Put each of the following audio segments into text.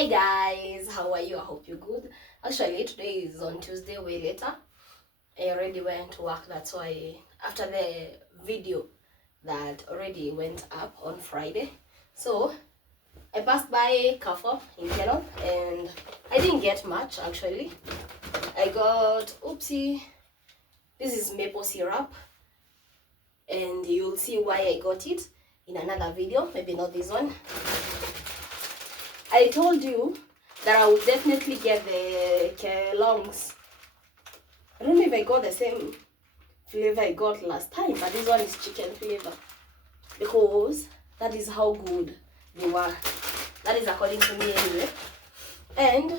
Hi guys, how are you? I hope you're good. Actually, today is on Tuesday, way later. I already went to work, that's why after the video that already went up on Friday. So I passed by Carrefour in Canon and I didn't get much actually. I got, oopsie, this is maple syrup and you'll see why I got it in another video, maybe not this one. I told you that I would definitely get the Kellogg's. I don't know if I got the same flavor I got last time, but this one is chicken flavor because that is how good they were. That is according to me anyway. And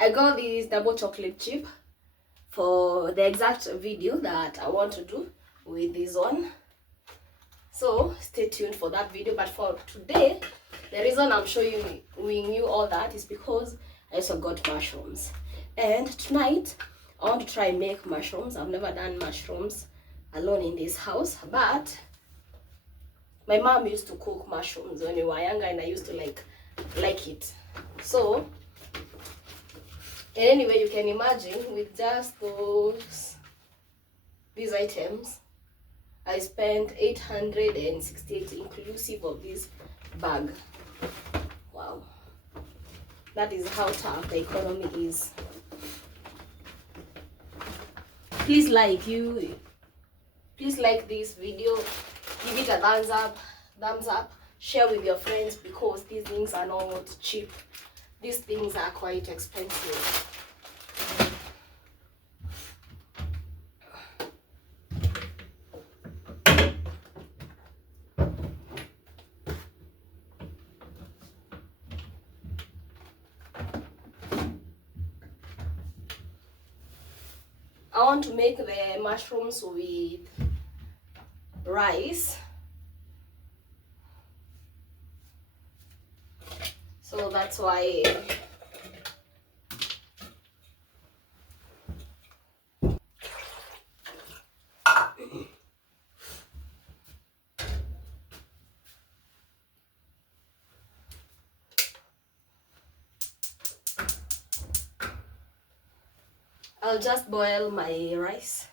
I got this double chocolate chip for the exact video that I want to do with this one. So stay tuned for that video. But for today, the reason I'm showing you all that is because I also got mushrooms. And tonight, I want to try and make mushrooms. I've never done mushrooms alone in this house, but my mom used to cook mushrooms when we were younger and I used to like it. So anyway, you can imagine with just these items, I spent 868 inclusive of this bag. Wow, that is how tough the economy is. Please like this video, give it a thumbs up, share with your friends because these things are not cheap. These things are quite expensive. I want to make the mushrooms with rice. So that's why I'll just boil my rice.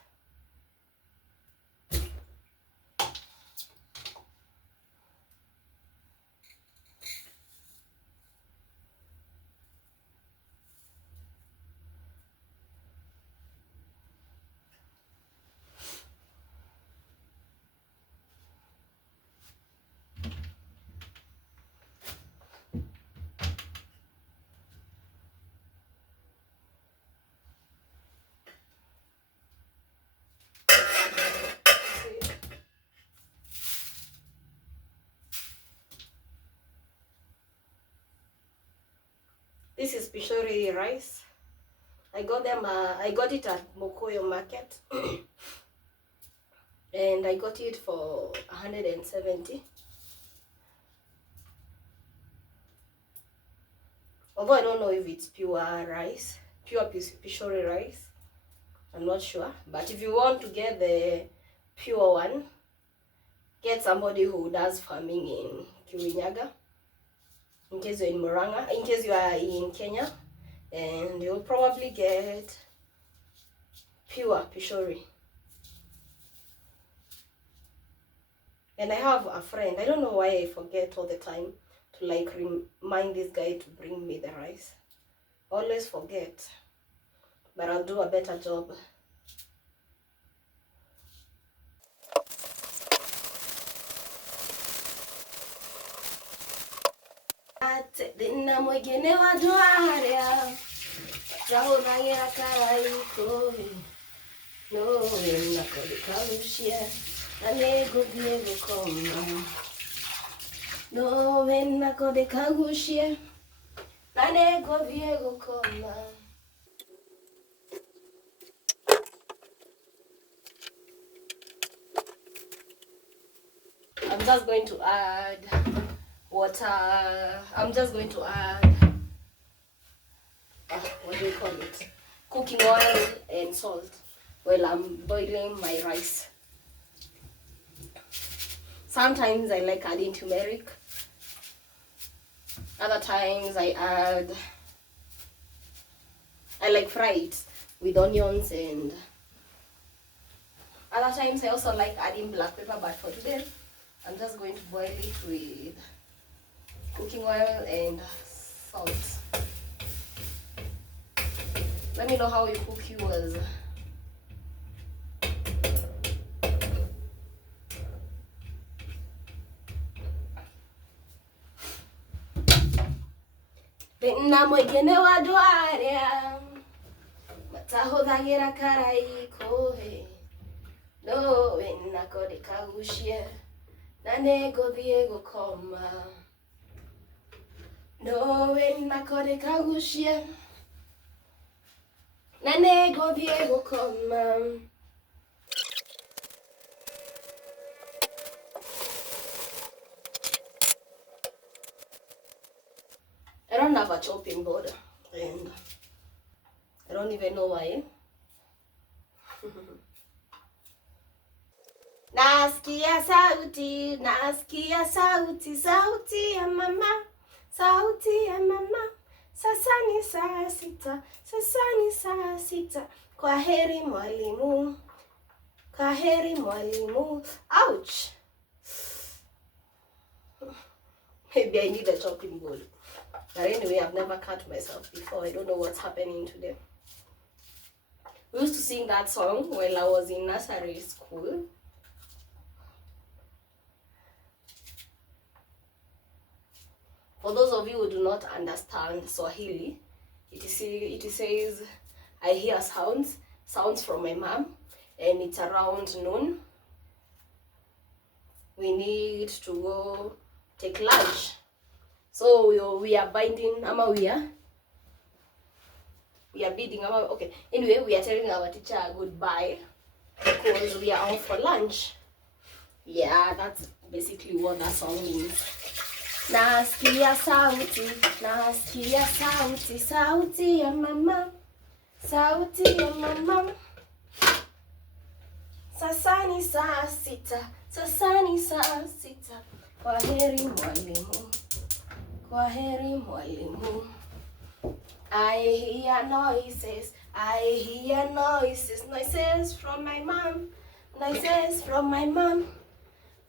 This is Pishori rice. I got it at Mokoyo market and I got it for 170. Although I don't know if it's pure rice, pure Pishori rice. I'm not sure. But if you want to get the pure one, get somebody who does farming in Kirinyaga. In case you're in Murang'a, in case you are in Kenya, and you'll probably get pure Pishori. And I have a friend, I don't know why I forget all the time to remind this guy to bring me the rice. Always forget, but I'll do a better job. Dinna mwegene wa dwaria Zauragira karaiko No na kodikalushia Ane godie gukoma No na kodikalushia Ane godie gukoma. I'm just going to add water. I'm just going to add what do you call it? Cooking oil and salt while I'm boiling my rice. Sometimes I like adding turmeric. Other times I like fry it with onions, and other times I also like adding black pepper, but for today I'm just going to boil it with cooking oil and salt. Let me know how you cook yours. Benna mwegene wa dwaria matahodhagira karaiko he no wenna kode kagushie na nego diego koma no wenna kode kagushie na nego diego koma. I don't have a chopping board, and I don't even know why. Nasikia sauti, nasikia sauti, sauti ya mama, sauti ya mama. Sasa ni saa sita, sasa ni saa sita. Kwaheri mwalimu, kwaheri mwalimu. Ouch! Maybe I need a chopping board. But anyway, I've never cut myself before. I don't know what's happening today. We used to sing that song while I was in nursery school. For those of you who do not understand Swahili, it says, I hear sounds from my mom, and it's around noon. We need to go take lunch. So we are binding, we are bidding, okay. Anyway, we are telling our teacher goodbye because we are off for lunch. Yeah, that's basically what that song means. Nasikia sauti, nasikia sauti, sauti ya mama, sauti ya mama. Sasa ni saa sita, sasa ni saa sita. Kwaheri mwalimu, kwaheri mwalimu. I hear noises, I hear noises, noises from my mom, noises from my mom.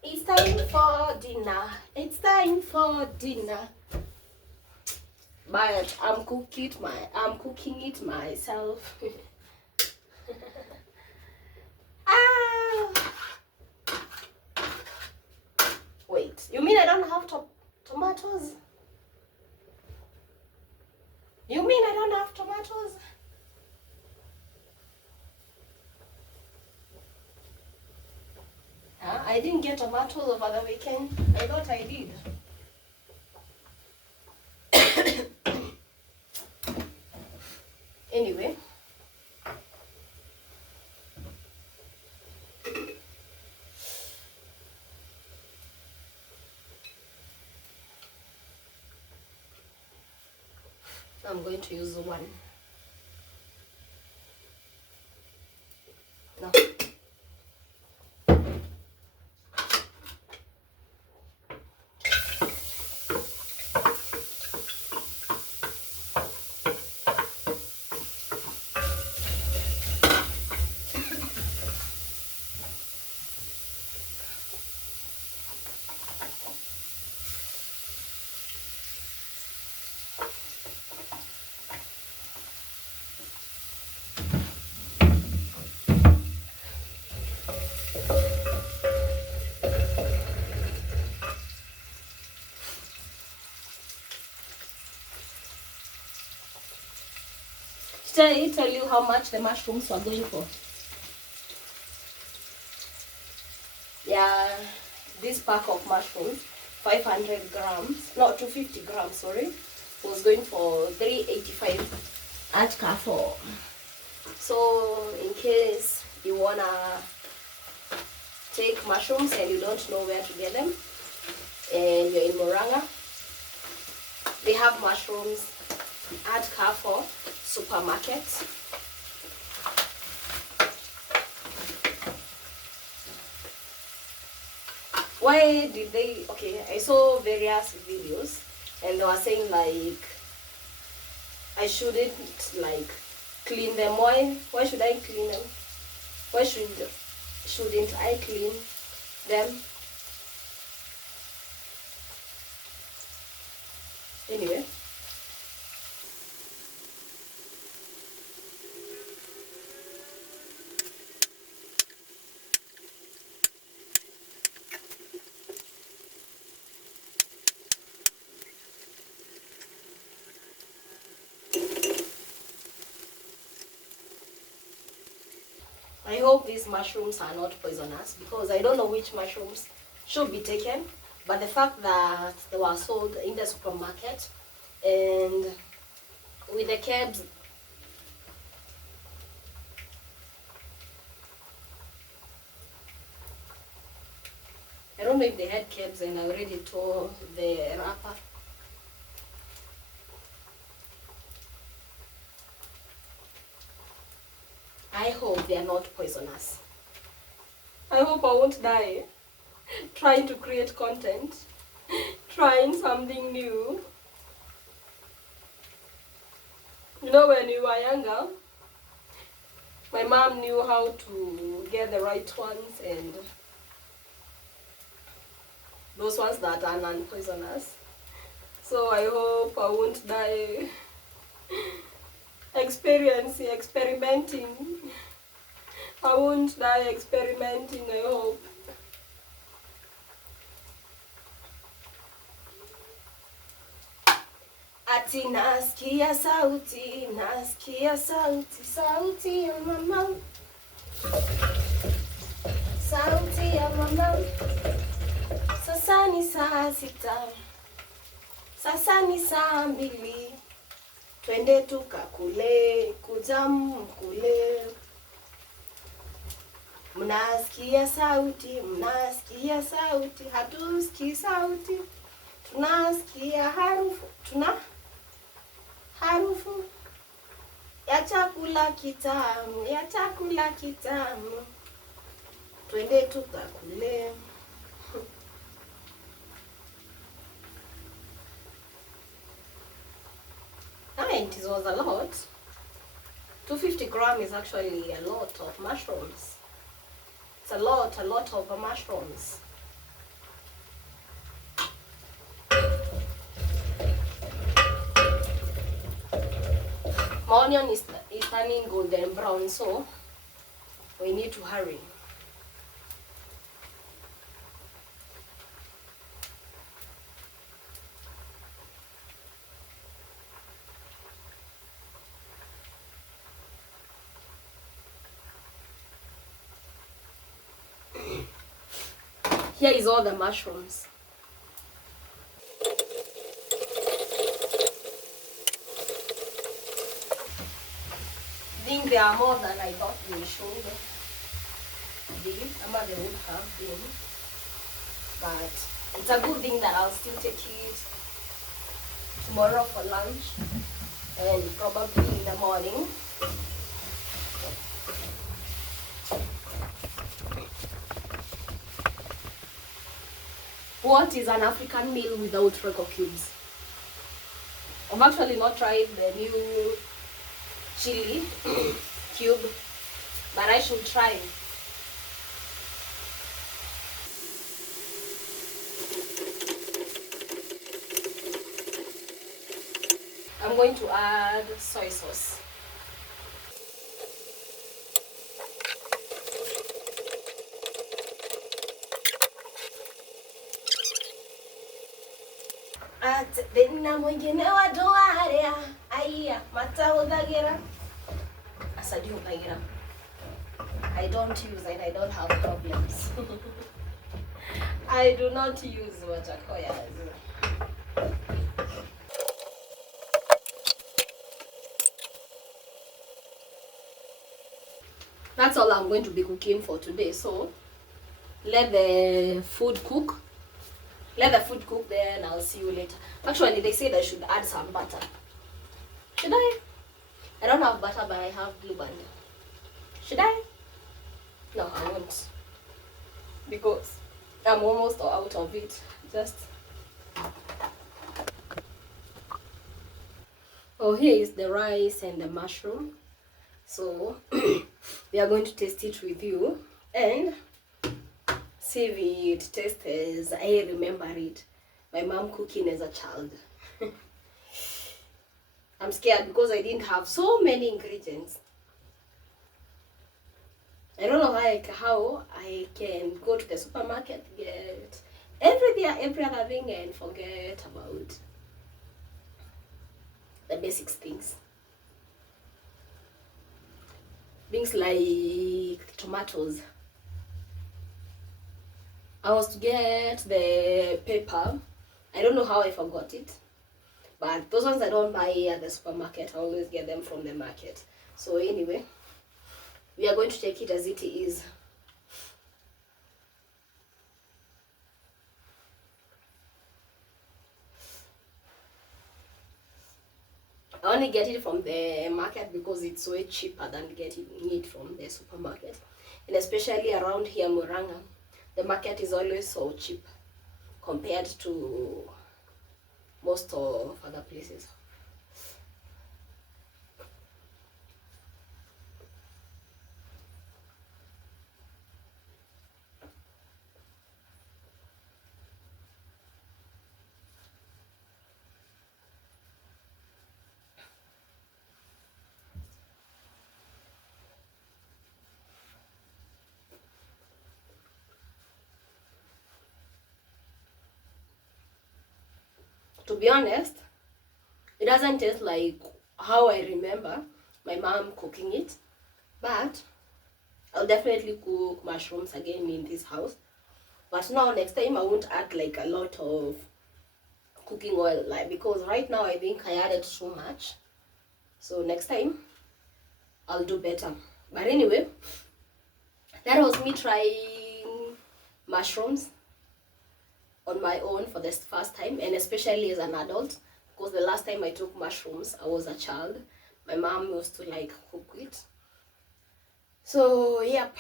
It's time for dinner, it's time for dinner. But I'm cooking it myself. Wait, you mean I don't have tomatoes? You mean I don't have tomatoes? I didn't get tomatoes over the weekend. I thought I did. Anyway. I'm going to use one. No. Did I tell you how much the mushrooms were going for? Yeah, this pack of mushrooms, 500 grams, no, 250 grams, sorry, was going for $3.85 at Carrefour. So in case you wanna take mushrooms and you don't know where to get them, and you're in Moranga, they have mushrooms at Carrefour supermarket. Why did they? Okay, I saw various videos and they were saying like I shouldn't like clean them. Why should I clean them? Why shouldn't I clean them? Anyway. I hope these mushrooms are not poisonous, because I don't know which mushrooms should be taken, but the fact that they were sold in the supermarket and with the cabs, I don't know if they had cabs and I already tore the wrapper. I hope they are not poisonous. I hope I won't die trying to create content, trying something new. You know, when we were younger, my mom knew how to get the right ones and those ones that are non-poisonous. So I hope I won't die experimenting. I won't die experimenting, I hope. Ati nasikia sauti, sauti ya mama. Sauti ya mama. Sasa ni saa 6. Sasa ni saa 2. Twende tukakule, kujamu kule. Mnasikia sauti, hatusikii sauti. Tunasikia harufu, harufu ya chakula kitamu, twende tukakule. And it was a lot. 250 grams is actually a lot of mushrooms. It's a lot of mushrooms. My onion is turning golden brown, so we need to hurry. Here is all the mushrooms. I think there are more than I thought they should be. They would have been. But it's a good thing that I'll still take it tomorrow for lunch and probably in the morning. What is an African meal without Royco cubes? I've actually not tried the new chili cube, but I should try. I'm going to add soy sauce. Atena mwingine wa doarea aya mata udhagira asadi udhagira. I don't use it. I don't have problems. I do not use Watakoyas. That's all I'm going to be cooking for today. So let the food cook. Let the food cook there and I'll see you later. Actually, they said I should add some butter. Should I? I don't have butter, but I have Blue Band. Should I? No, I won't. Because I'm almost out of it. Just So here is the rice and the mushroom. So we are going to taste it with you and see if it tastes as I remember it. My mom cooking as a child. I'm scared because I didn't have so many ingredients. I don't know how I can go to the supermarket, get every other thing and forget about the basic things. Things like tomatoes. I was to get the pepper. I don't know how I forgot it. But those ones I don't buy at the supermarket. I always get them from the market. So anyway, we are going to take it as it is. I only get it from the market because it's way cheaper than getting it from the supermarket. And especially around here, Muranga, the market is always so cheap compared to most of other places. To be honest, it doesn't taste like how I remember my mom cooking it, but I'll definitely cook mushrooms again in this house. But now next time I won't add like a lot of cooking oil, like, because right now I think I added so much. So next time I'll do better. But anyway, that was me trying mushrooms on my own for the first time, and especially as an adult, because the last time I took mushrooms I was a child. My mom used to like cook it. So yep,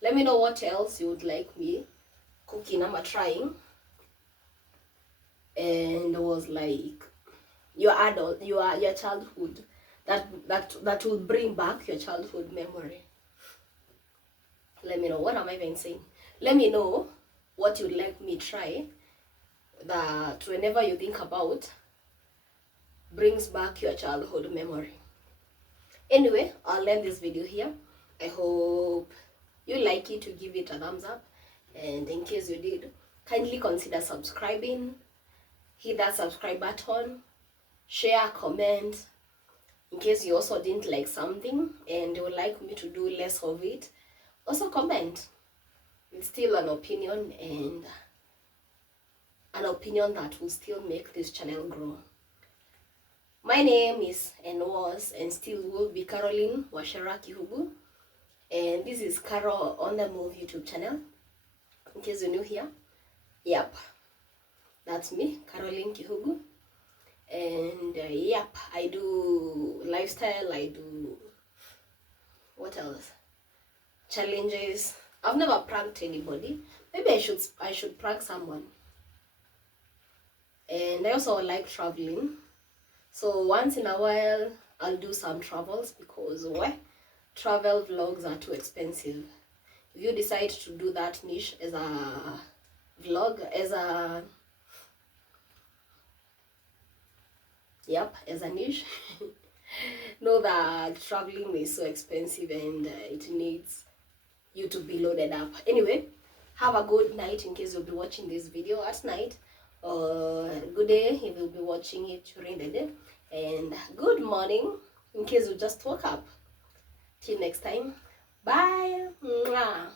let me know what else you would like me cooking or trying. And it was like your adult, your childhood, that will bring back your childhood memory. Let me know. What am I even saying? Let me know what you'd like me try that whenever you think about brings back your childhood memory. Anyway, I'll end this video here. I hope you like it, you give it a thumbs up, and in case you did, kindly consider subscribing. Hit that subscribe button, share, comment. In case you also didn't like something and you would like me to do less of it, also comment. It's still an opinion, and an opinion that will still make this channel grow. My name is and was and still will be Caroline Wachera Kihugu, and this is Carol on the Move YouTube channel. In case you're new here, yep, that's me, Caroline Kihugu. And yep, I do lifestyle, I do, what else, challenges. I've never pranked anybody. Maybe I should prank someone. And I also like traveling, so once in a while I'll do some travels, because travel vlogs are too expensive. If you decide to do that niche as a vlog, as a niche, know that traveling is so expensive and it needs you to be loaded up. Anyway, have a good night in case you'll be watching this video at night, or good day if you'll be watching it during the day, and good morning in case you just woke up. Till next time, bye. Mwah.